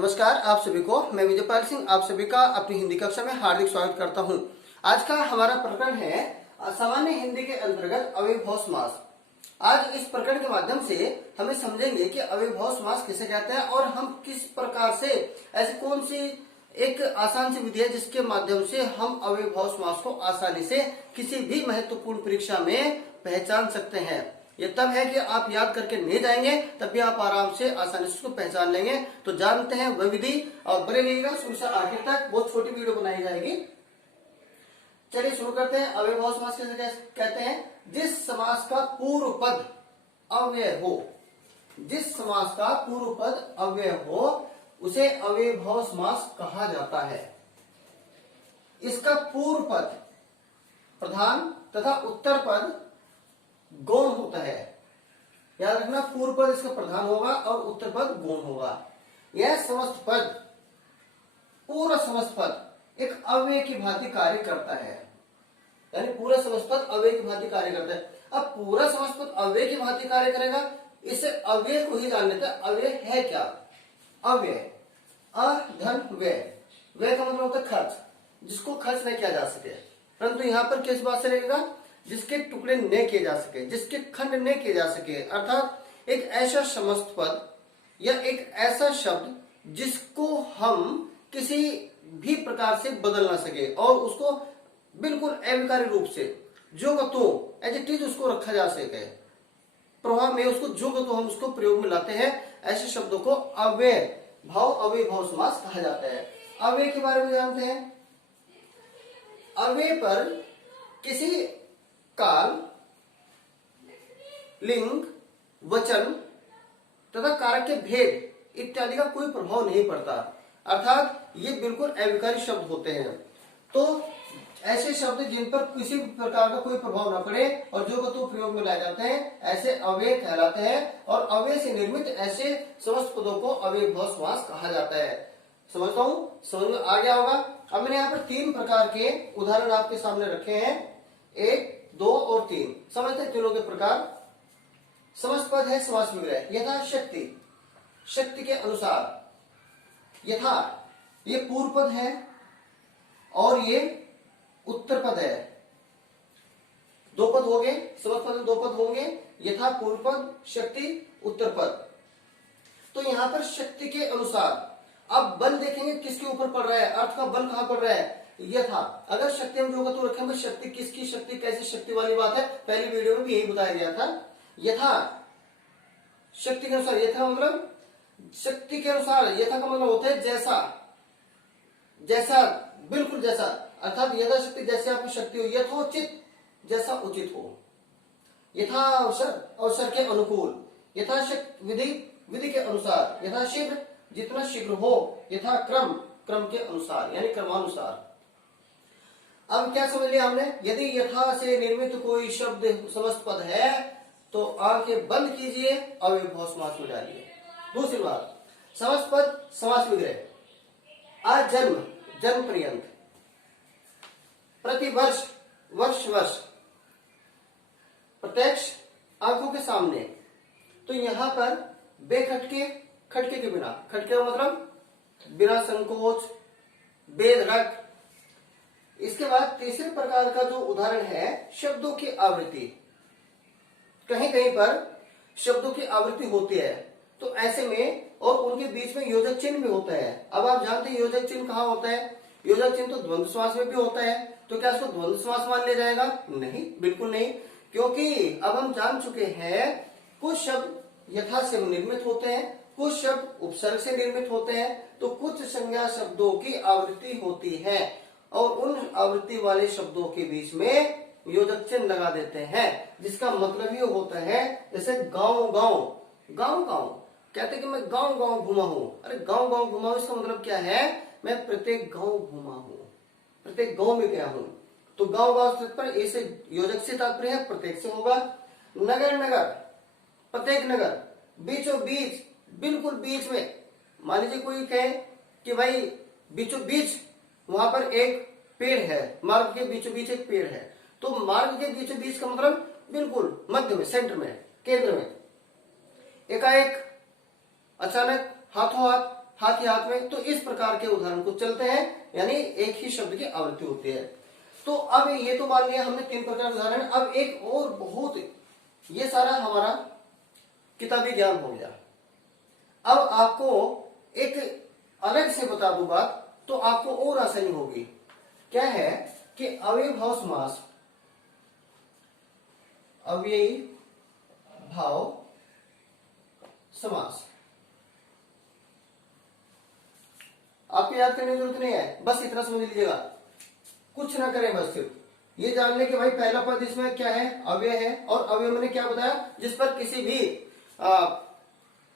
नमस्कार आप सभी को। मैं विजयपाल सिंह आप सभी का अपनी हिंदी कक्षा में हार्दिक स्वागत करता हूं। आज का हमारा प्रकरण है सामान्य हिंदी के अंतर्गत अव्ययभाव समास। आज इस प्रकरण के माध्यम से हमें समझेंगे कि अव्ययभाव समास किसे कहते हैं और हम किस प्रकार से ऐसी कौन सी एक आसान सी विधि है जिसके माध्यम से हम अव्ययभाव समास को आसानी से किसी भी महत्वपूर्ण परीक्षा में पहचान सकते हैं। ये तब है कि आप याद करके नहीं जाएंगे, तब भी आप आराम से आसानी से उसको पहचान लेंगे। तो जानते हैं वह विधि और बने रहिएगा शुरू से आखिर तक। बहुत छोटी वीडियो बनाई जाएगी। चलिए शुरू करते हैं। अव्ययभाव समास कैसे कहते हैं? जिस समास का पूर्व पद अव्यय हो, जिस समास का पूर्व पद अव्यय हो उसे अव्ययभाव समास कहा जाता है। इसका पूर्व पद प्रधान तथा उत्तर पद गौण होता है। याद रखना, पूर्व पद इसका प्रधान होगा और उत्तर पद गौण होगा। यह समस्त पद, पूरा समस्त पद एक अव्यय की भांति कार्य करता है। यानी पूरा समस्त पद अव्यय की भांति कार्य करता है। अब पूरा समस्त पद अव्यय की भांति कार्य करेगा, इसे अव्यय को ही जान लेते हैं। अव्यय है क्या? अव्यय अधन व्यय। व्यय का मतलब होता है खर्च, जिसको खर्च नहीं किया जा सके। परंतु यहाँ पर किस बात से रहेगा? जिसके टुकड़े न किए जा सके, जिसके खंड न किए जा सके। अर्थात एक ऐसा समस्त पद या एक ऐसा शब्द जिसको हम किसी भी प्रकार से बदल ना सके और उसको बिल्कुल अव्ययकारी रूप से जो का तो एज इट इज उसको रखा जा सके। प्रवाह में उसको जो का तो हम उसको प्रयोग में लाते हैं। ऐसे शब्दों को अव्ययभाव समास कहा जाता है। अव्यय के बारे में जानते हैं। अव्यय पर किसी काल, लिंग, वचन तथा कारक के भेद इत्यादि का कोई प्रभाव नहीं पड़ता। अर्थात ये बिल्कुल अव्ययकारी शब्द होते हैं। तो ऐसे शब्द जिन पर किसी प्रकार का कोई प्रभाव न पड़े और जो तो प्रयोग में लाए जाते हैं, ऐसे अव्यय कहलाते हैं। और अव्यय से निर्मित ऐसे समस्त पदों को अव्ययभाव समास कहा जाता है। समझता हूं समझ में आ गया होगा। अब मैंने यहाँ पर 3 प्रकार के उदाहरण आपके सामने रखे हैं, 1, 2 और 3। समझते हैं तीनों के प्रकार। समस्त पद है समास विग्रह। यथा शक्ति, शक्ति के अनुसार। यथा ये पूर्व पद है और ये उत्तर पद है। 2 पद हो गए, समस्त पद में 2 पद होंगे। यथा पूर्व पद, शक्ति, उत्तर पद। तो यहां पर शक्ति के अनुसार अब बल देखेंगे किसके ऊपर पड़ रहा है, अर्थ का बल कहां पड़ रहा है? यथा। अगर शक्ति हम जो तो रखेंगे, शक्ति किसकी शक्ति, कैसी शक्ति वाली बात है, पहली वीडियो में भी यही बताया गया था। यथा शक्ति के अनुसार। यथा मतलब शक्ति के अनुसार। यथा का मतलब होता है जैसा, जैसा, बिल्कुल जैसा। अर्थात यथा शक्ति, जैसे आपकी शक्ति हो। यथोचित, जैसा उचित हो। यथा अवसर, अवसर के अनुकूल। यथा शक्ति, विधि, विधि के अनुसार। यथा शीघ्र, जितना शीघ्र हो। यथा क्रम, क्रम के अनुसार यानी क्रमानुसार। अब क्या समझ लिया हमने? यदि यथा से निर्मित कोई शब्द समस्त पद है तो आंखें बंद कीजिए, अव्ययभाव समास में डालिए। दूसरी बात, समस्त पद समास विग्रह। अजन्म, जन्म पर्यंत। प्रतिवर्ष, वर्ष वर्ष। प्रत्यक्ष, आंखों के सामने। तो यहां पर बेखटके, खटके के बिना। खटके का मतलब बिना संकोच, बेधड़क। इसके बाद तीसरे प्रकार का जो उदाहरण है, शब्दों की आवृत्ति। कहीं कहीं पर शब्दों की आवृत्ति होती है तो ऐसे में और उनके बीच में योजक चिन्ह भी होता है। अब आप जानते हैं योजक चिन्ह कहाँ होता है? योजक चिन्ह तो द्वंद्व समास में भी होता है। तो क्या इसको द्वंद्व समास मान लिया जाएगा? नहीं, बिल्कुल नहीं। क्योंकि अब हम जान चुके हैं कुछ शब्द यथा से निर्मित होते हैं, कुछ शब्द उपसर्ग से निर्मित होते हैं, तो कुछ संज्ञा शब्दों की आवृत्ति होती है और उन आवृत्ति वाले शब्दों के बीच में योजक चिन्ह लगा देते हैं। जिसका मतलब ये होता है, जैसे गांव गांव, गांव गांव कहते हैं कि मैं गांव गांव घुमा हूं। अरे गांव गांव घुमा हूं, इसका मतलब क्या है? मैं प्रत्येक गांव घुमा हूं, प्रत्येक गांव में गया हूं। तो गांव गांव पर ऐसे योजक से तात्पर्य है, प्रत्येक से होगा। नगर नगर, प्रत्येक नगर। बीचों बीच, बिल्कुल बीच में। मान लीजिए कोई कहे कि भाई बीचों बीच वहां पर एक पेड़ है, मार्ग के बीचों बीच एक पेड़ है। तो मार्ग के बीचों बीच का मतलब बिल्कुल मध्य में, सेंटर में, केंद्र में। एकाएक, अचानक, हाथों हाथ, हाथ ही हाथ में, तो इस प्रकार के उदाहरण कुछ चलते हैं, यानी एक ही शब्द की आवृत्ति होती है। तो अब ये तो मान लिया हमने 3 प्रकार के उदाहरण। अब एक और बहुत, ये सारा हमारा किताबी ज्ञान हो गया। अब आपको एक अलग से बता दूं बात, तो आपको और आसानी होगी। क्या है कि अव्ययीभाव समास, अव्ययीभाव समास आपको याद करने की जरूरत नहीं है, बस इतना समझ लीजिएगा, कुछ ना करें, बस सिर्फ ये जान ले कि भाई पहला पद इसमें क्या है, अव्यय है। और अव्यय मैंने क्या बताया, जिस पर किसी भी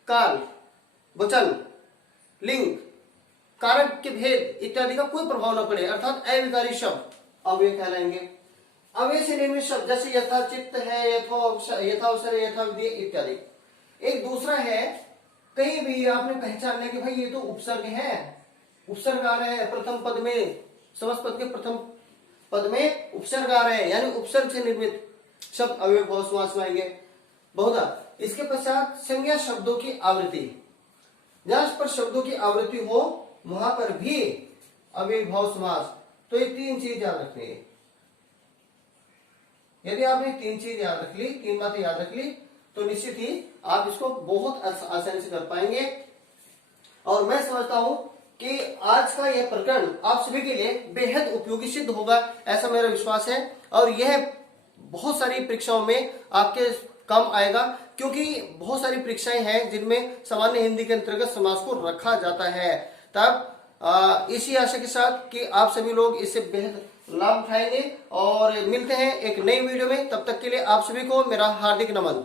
काल, वचन, लिंग, कारक के भेद इत्यादि का कोई प्रभाव न पड़े, अर्थात अविकारी शब्द अव्यय कहलाएंगे। अव्यय से निर्मित शब्द जैसे यथाचित्त है, यथावसर, यथाविधि इत्यादि। एक दूसरा है, कहीं भी आपने पहचान लिया कि भाई ये तो उपसर्ग है, उपसर्ग आ रहा है प्रथम पद में, समस्त पद के प्रथम पद में उपसर्ग आ रहे हैं, यानी उपसर्ग से निर्मित शब्द अव्ययीभाव समास में आएंगे। बहुधा इसके पश्चात संज्ञा शब्दों की आवृत्ति, जहां पर शब्दों की आवृत्ति हो वहां पर भी अव्ययीभाव समास। तो ये 3 चीज याद रखनी है। यदि आपने 3 चीज याद रख ली, 3 बातें याद रख ली, तो निश्चित ही आप इसको बहुत आसानी से कर पाएंगे। और मैं समझता हूं कि आज का यह प्रकरण आप सभी के लिए बेहद उपयोगी सिद्ध होगा, ऐसा मेरा विश्वास है। और यह बहुत सारी परीक्षाओं में आपके काम आएगा, क्योंकि बहुत सारी परीक्षाएं हैं जिनमें सामान्य हिंदी के अंतर्गत समास को रखा जाता है। तब इसी आशा के साथ कि आप सभी लोग इससे बेहद लाभ उठाएंगे, और मिलते हैं एक नई वीडियो में। तब तक के लिए आप सभी को मेरा हार्दिक नमन।